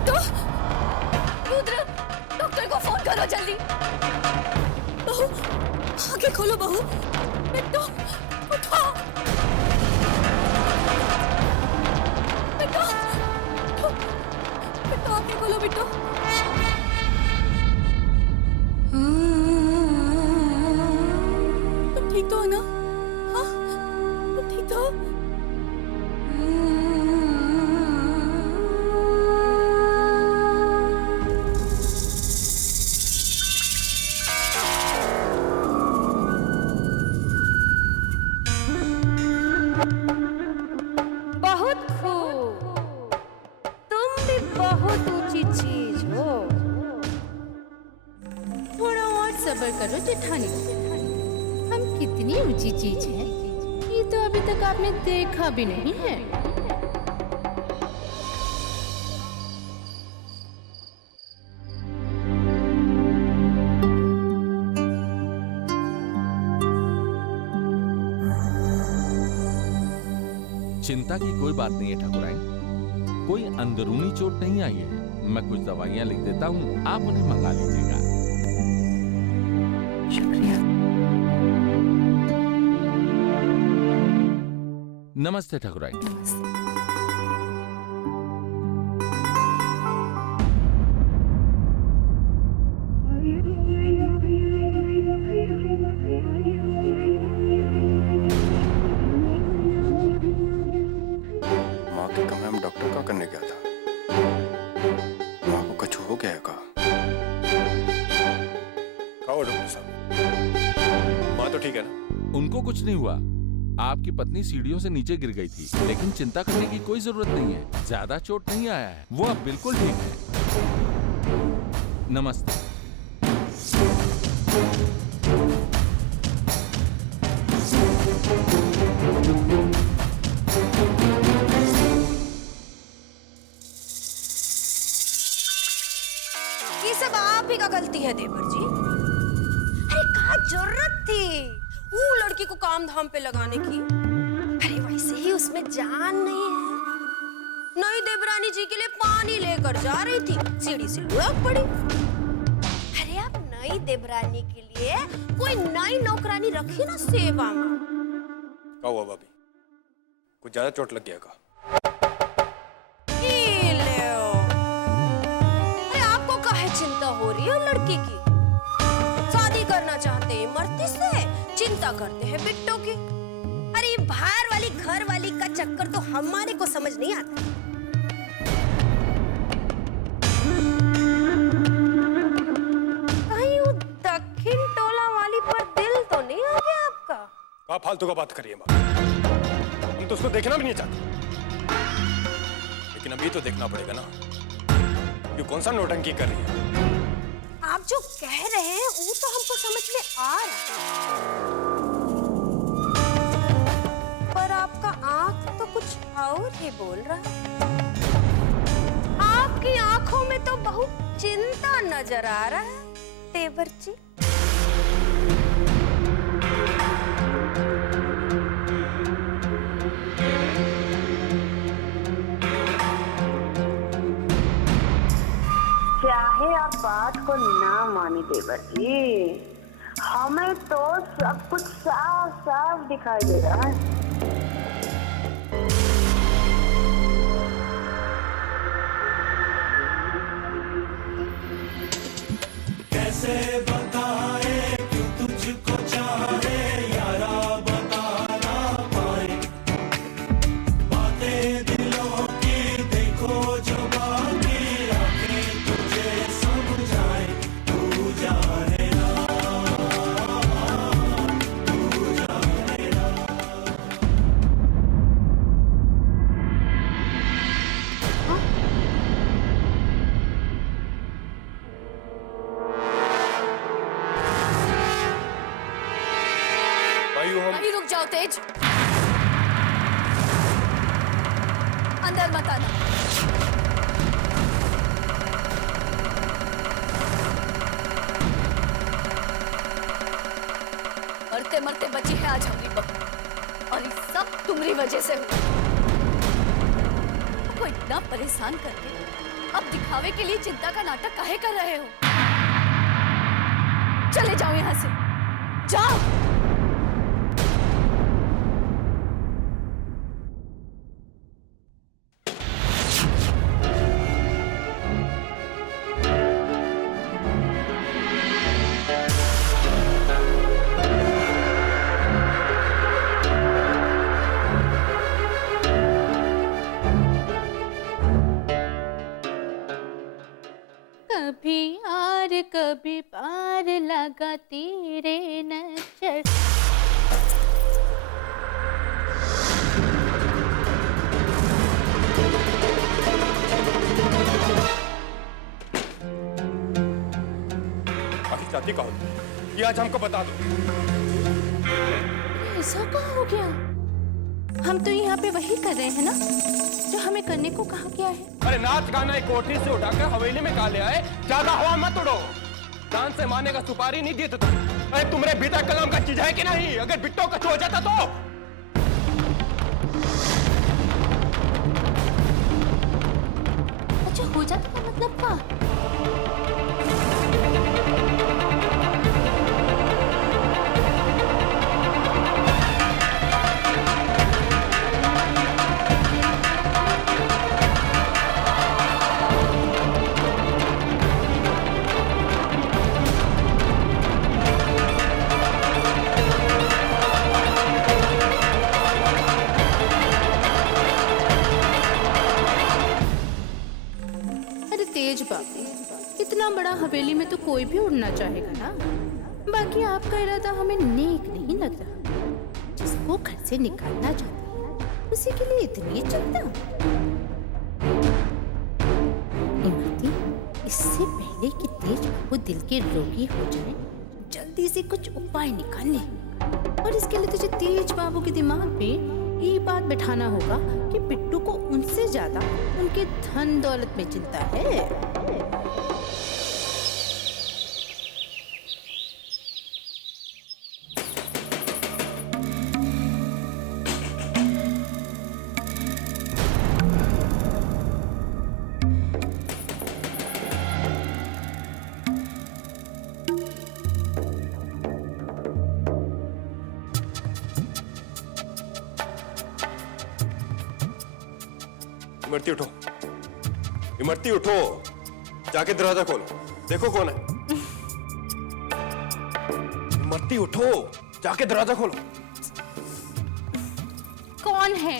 Bittu, Rudra, doctor को phone करो जल्दी। बहू, आंखें खोलो बहू। बिट्टू, उठो। बिट्टू, बिट्टू, आंखें खोलो बिट्टू। तुम ठीक तो हो ना? हाँ, तुम ठीक तो हो? सब्र करो जेठानी, हम कितनी ऊंची चीज है ये तो अभी तक आपने देखा भी नहीं है। चिंता की कोई बात नहीं है ठाकुराइन, कोई अंदरूनी चोट नहीं आई है। मैं कुछ दवाइयां लिख देता हूँ, आप उन्हें मंगा लीजिएगा। शुक्रिया। नमस्ते ठाकुराइन। माँ के कमरे में डॉक्टर क्या करने गया था? माँ को कुछ हो गया है का? डॉक्टर साहब, माँ तो ठीक है ना? उनको कुछ नहीं हुआ। आपकी पत्नी सीढ़ियों से नीचे गिर गई थी, लेकिन चिंता करने की कोई जरूरत नहीं है। ज्यादा चोट नहीं आया है, वो अब बिल्कुल ठीक है। नमस्ते। ये सब आप ही का गलती है देवर जी। अरे क्या जरूरत थी वो लड़की को काम धाम पे लगाने की? अरे वैसे ही उसमें जान नहीं है। नई देवरानी जी के लिए पानी लेकर जा रही थी, सीढ़ी से लुढ़क पड़ी। अरे आप नई देवरानी के लिए कोई नई नौकरानी रखी ना सेवा में। क्या हुआ भाभी? कुछ ज्यादा चोट लग गया का? अरे आपको काहे चिंता हो रही है लड़की की? शादी करना चाहते हैं मर्दी से, चिंता करते हैं बिट्टू की। अरे बाहर वाली घर वाली का चक्कर तो हमारे को समझ नहीं आता। कहीं वो दक्षिण टोला वाली पर दिल तो नहीं आ गया आपका? क्या फालतू का बात करिए माँ, हम तो उसको देखना भी नहीं चाहते। लेकिन अभी तो देखना पड़ेगा ना, ये कौन सा नौटंकी कर रही है? आप जो कह रहे हैं वो तो हमको समझ में आ रहा है, पर आपका आंख तो कुछ और ही बोल रहा है। आपकी आंखों में तो बहुत चिंता नजर आ रहा है देवर जी। चाहे आप बात को ना माने देवर जी, हमें तो सब कुछ साफ साफ दिखाई दे रहा है। कैसे बताए क्यों तुझको चाहे यारा, बता ना पाए बातें दिलों की, देखो जो बाकी आंखें तुझे समझाए। तू जाने ना, तू जाने ना। अभी रुक जाओ तेज, अंदर मत आना। मरते मरते बची है आज हमारी बहू, और ये सब तुम्हारी वजह से हुआ। को इतना परेशान करके अब दिखावे के लिए चिंता का नाटक काहे कर रहे हो? चले जाओ यहाँ से, जाओ। कभी आर कभी पार लगा तेरे नजर। आखिर चाहती कहो ये आज हमको बता दो। ऐसा कहाँ हो गया? हम तो यहाँ पे वही कर रहे हैं ना जो हमें करने को कहा गया है। अरे नाच गाना एक कोठरी से उठाकर हवेली में ले आए, ज्यादा हवा मत उड़ो। जान से मारने का सुपारी नहीं देता। अरे तुम्हारे भीतर कलम का चीज है कि नहीं? अगर बिट्टो कच हो जाता तो। अच्छा हो जाता का मतलब क्या? तेज बाबू, इतना बड़ा हवेली में तो कोई भी उड़ना चाहेगा ना। बाकी आपका इरादा हमें नेक नहीं लग रहा। जिसको घर से निकालना चाहता है उसी के लिए इतनी चिंता। इमरती, इससे पहले कि तेज बाबू दिल के रोगी हो जाए, जल्दी से कुछ उपाय निकाल ले। और इसके लिए तुझे तेज बाबू के दिमाग पे ये बात बैठाना होगा कि बिट्टू को उनसे ज्यादा उनके धन दौलत में चिंता है। इमरती उठो, इमरती उठो, जाके दरवाजा खोलो, देखो कौन है। इमरती उठो, जाके दरवाजा खोलो। कौन है?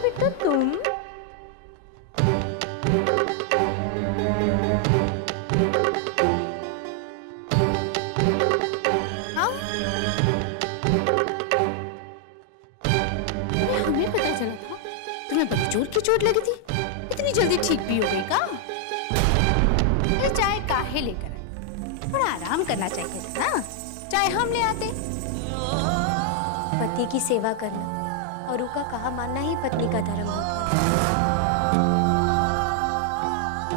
बेटा तुम? जोर की चोट लगी थी, इतनी जल्दी ठीक भी हो गई का? अरे चाय काहे लेकर आए? थोड़ा आराम करना चाहिए था ना, चाय हम ले आते। पति की सेवा करना और उनका कहा मानना ही पत्नी का धर्म होता है।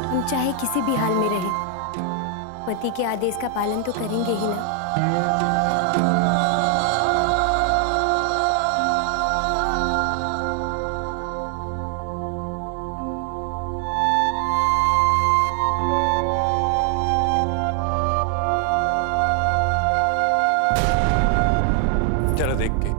हम चाहे किसी भी हाल में रहे, पति के आदेश का पालन तो करेंगे ही ना। जरा देख के।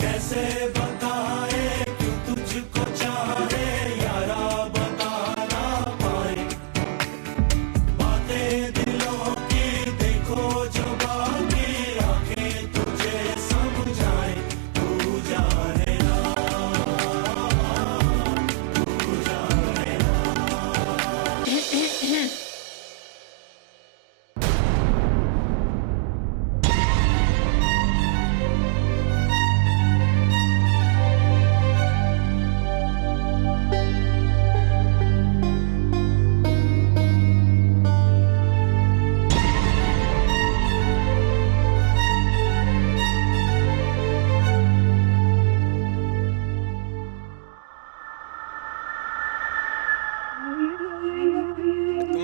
कैसे बताए क्यों तुझको चाहे यारा, बता ना पाए।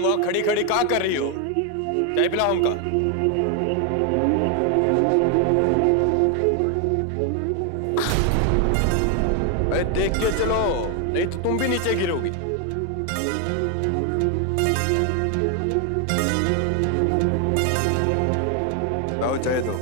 तुम वहां खड़ी खड़ी क्या कर रही हो? चाय पिलाओ हमका। अरे देख के चलो, नहीं तो तुम भी नीचे गिरोगी। लाओ चाय दो।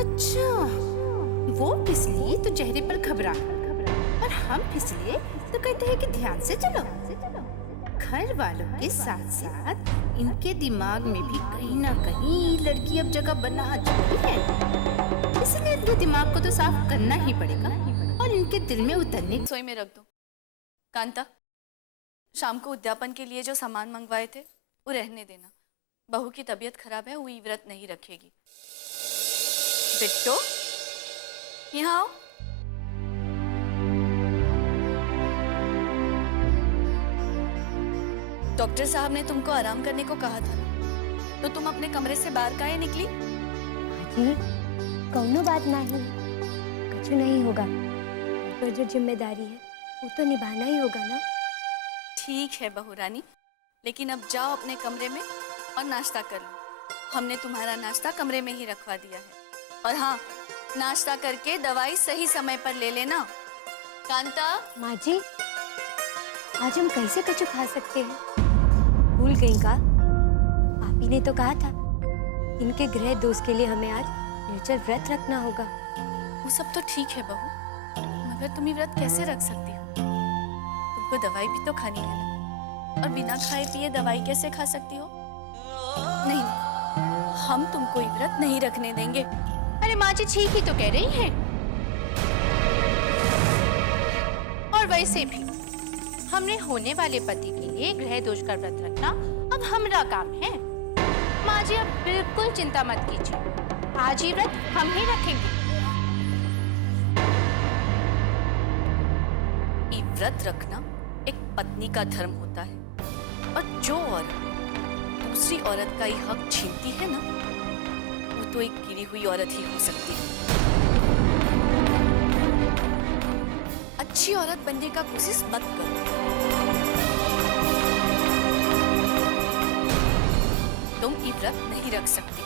अच्छा, वो फिसली तो चेहरे पर घबरा और हम फिसले तो कहते हैं कि ध्यान से चलो। घर वालों के साथ साथ इनके दिमाग में भी कहीं ना कहीं लड़की अब जगह बना चुकी है, इसलिए इनके दिमाग को तो साफ करना ही पड़ेगा और इनके दिल में उतरने। रसोई में रख दो। कांता, शाम को उद्यापन के लिए जो सामान मंगवाए थे वो रहने देना। बहू की तबीयत खराब है, वो व्रत नहीं रखेगी। बिट्टो, यहाँ आओ। डॉक्टर साहब ने तुमको आराम करने को कहा था, तो तुम अपने कमरे से बाहर काहे निकली? जी, कौनो बात नहीं, कुछ नहीं होगा। पर जो जिम्मेदारी है वो तो निभाना ही होगा ना। ठीक है बहू रानी, लेकिन अब जाओ अपने कमरे में और नाश्ता कर लो। हमने तुम्हारा नाश्ता कमरे में ही रखवा दिया है। और हाँ, नाश्ता करके दवाई सही समय पर ले लेना। कांता। माँ जी, आज हम कैसे कछु खा सकते हैं? भूल गई का? आप ही ने तो कहा था इनके गृह दोष के लिए हमें आज निर्जल व्रत रखना होगा। वो सब तो ठीक है बहू, मगर तुम ये व्रत कैसे रख सकती हो? तुमको दवाई भी तो खानी है ना, और बिना खाए पिए दवाई कैसे खा सकती हो? नहीं, हम तुमको ये व्रत नहीं रखने देंगे। अरे माँ जी ठीक ही तो कह रही हैं। और वैसे भी हमने होने वाले पति के लिए गृह दोष का व्रत रखना अब हमारा काम है। माँ जी अब बिल्कुल चिंता मत कीजिए, आज ही व्रत हम ही रखेंगे। ये व्रत रखना एक पत्नी का धर्म होता है, और जो औरत दूसरी औरत का ये हक छीनती है ना, वो तो एक गिरी हुई औरत ही हो सकती है। अच्छी औरत बनने का कोशिश मत करो। तुम ये व्रत नहीं रख सकती।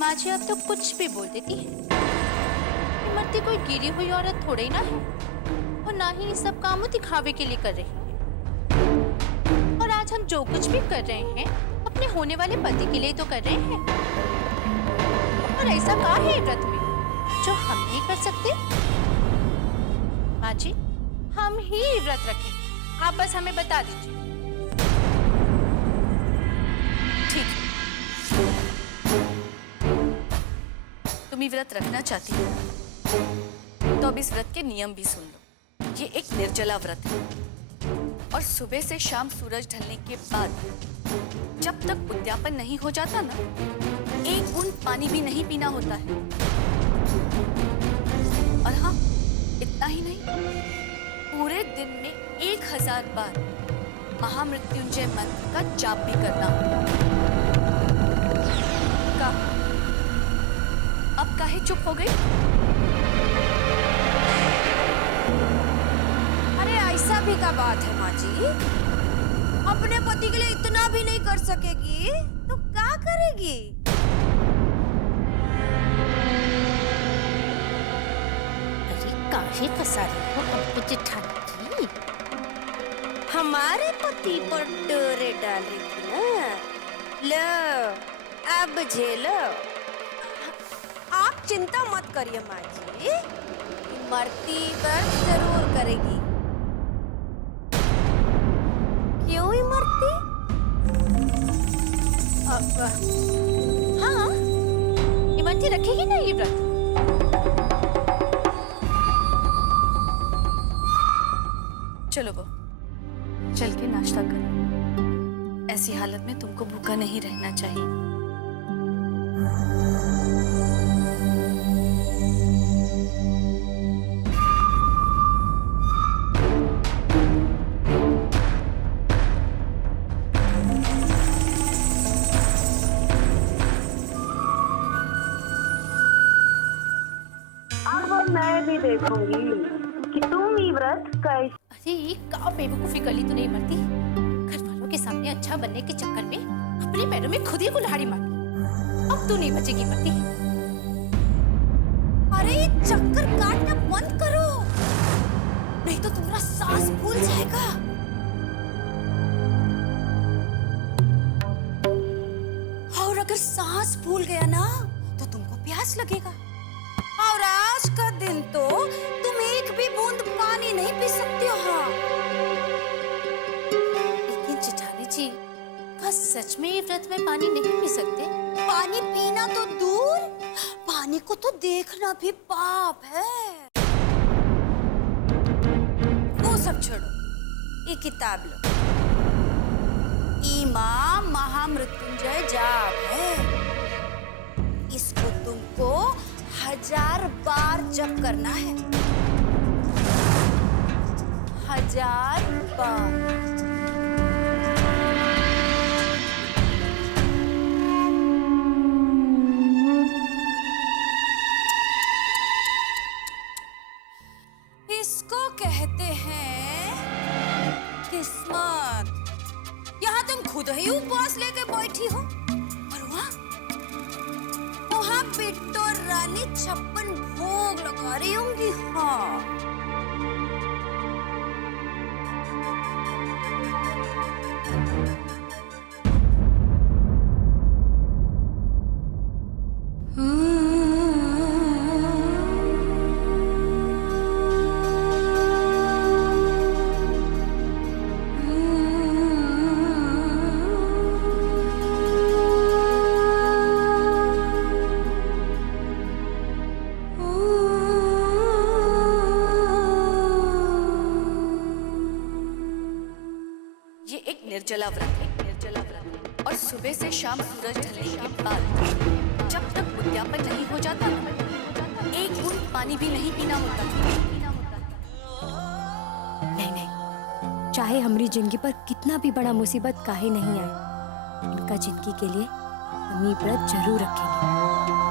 माँ जी अब तो कुछ भी बोल देती है। इमरती कोई गिरी हुई औरत थोड़ी ना है, और ना ही ये सब काम दिखावे के लिए कर रही है। और आज हम जो कुछ भी कर रहे हैं अपने होने वाले पति के लिए तो कर रहे हैं। और ऐसा क्या है व्रत में जो हम नहीं कर सकते? माँ जी, हम ही व्रत रखेंगे, आप बस हमें बता दीजिए। ठीक है, तुम ये व्रत रखना चाहती हो तो अब इस व्रत के नियम भी सुन लो। ये एक निर्जला व्रत है, और सुबह से शाम सूरज ढलने के बाद जब तक उद्यापन नहीं हो जाता ना, एक बूंद पानी भी नहीं पीना होता है। और हाँ, इतना ही नहीं, पूरे दिन में 1000 बार महामृत्युंजय मंत्र का जाप भी करना। का अब काहे चुप हो गई? अरे ऐसा भी का बात है माँ जी? अपने पति के लिए इतना भी नहीं कर सकेगी तो क्या करेगी? काहे फंसा रही हो हमको जेठानी की? हमारे पति पर डोरे डाल रही थी ना। लो, अब झेलो। आप चिंता मत करिए माँ जी, इमरती व्रत जरूर करेगी। क्यों इमरती? हाँ, इमरती रखेगी ना ये व्रत। चलो वो चल के नाश्ता करो। ऐसी हालत में तुमको भूखा नहीं रहना चाहिए। मैं भी देखूंगी कि तुम ये व्रत कैसे। अरे ये का बेवकूफी कर ली तूने इमरती। घर वालों के सामने अच्छा बनने के चक्कर में अपने पैरों में खुद ही कुल्हाड़ी मार ली। अब तू नहीं बचेगी इमरती। अरे ये चक्कर काटना बंद करो, नहीं तो तुम्हारा सांस फूल जाएगा। और अगर सांस फूल गया ना तो तुमको प्यास लगेगा, और आज का दिन तो तुम एक भी बूंद पानी नहीं पी सकती हो। हाँ, लेकिन जेठानी जी, क्या सच में ये व्रत में पानी नहीं पी सकते? पानी पीना तो दूर, पानी को तो देखना भी पाप है। वो सब छोड़ो, ये किताब लो। ईमा महामृत्युंजय जाप है, इसको तुमको 1000 बार जप करना है। 1000 बार। इसको कहते हैं किस्मत। यहाँ तुम खुद ही उपवास लेके बैठी हो, और वहाँ बिट्टो रानी 56 भोग लगा रही होंगी। हाँ, ये एक निर्जला व्रत है, निर्जला व्रत है। और सुबह से शाम सूरज ढलने के बाद जब तक उद्यापन नहीं हो जाता, एक बूंद पानी भी नहीं पीना होता। नहीं नहीं, चाहे हमारी जिंदगी पर कितना भी बड़ा मुसीबत काहे नहीं आए, इनका जिंदगी के लिए हम ये व्रत जरूर रखेंगे।